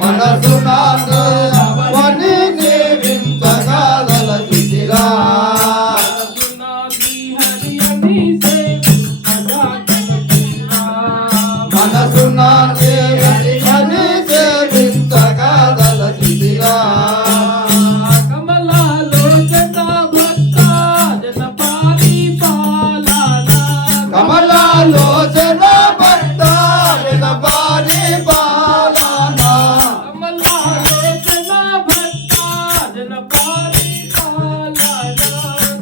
మనసు నాకు అవని వింతగాదలచిరా మనసు నాకే అని సేవింతగాదలచిరా కమలాలో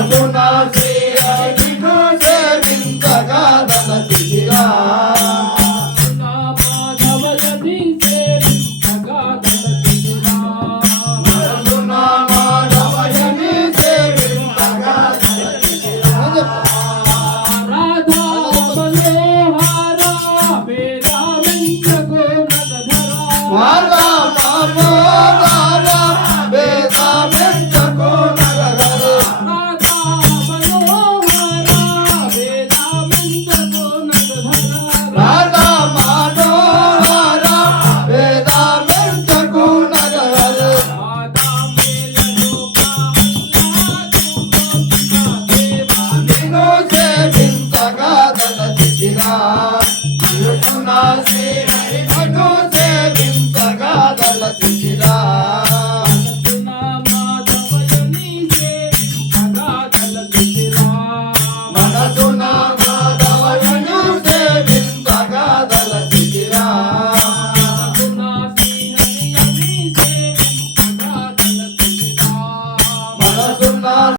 రఘునాథ సేవించగా